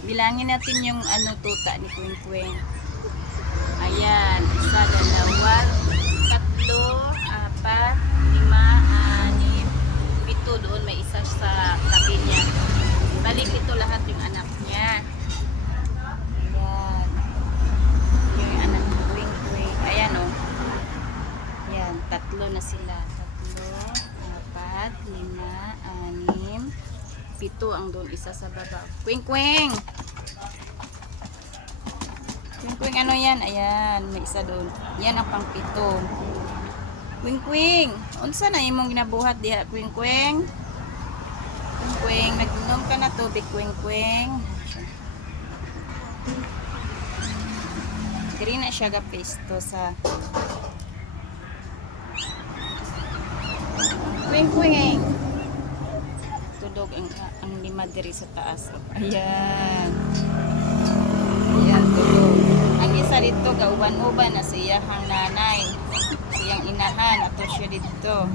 Bilangin natin yung ano tuta ni Queen Queen. Ayan, isa, dalawa, tatlo, apat, lima, anim, pito. Doon may isa sa tabi niya. Balik ito lahat yung anak niya. Ayan. Yung anak ni Queen Queen. Ayan o. Ayan, tatlo na sila. Tatlo, apat, lima, anim, pito ang doon isa sa baba. Queen Queen! Queen Queen, ano yan? Ayan, may isa doon. Yan ang pangpito. Queen Queen, unsa na imong ginabuhat diha, Queen Queen? Queen Queen, nag-inom ka na tubig, Queen Queen. Diri na siya gapisto sa Queen Queen. Tudog ang lima diri sa taas. Ayan. Ayan, tulog. Ang isa dito, kauban-uban na siyang nanay. Siyang inahan. Ato siya dito.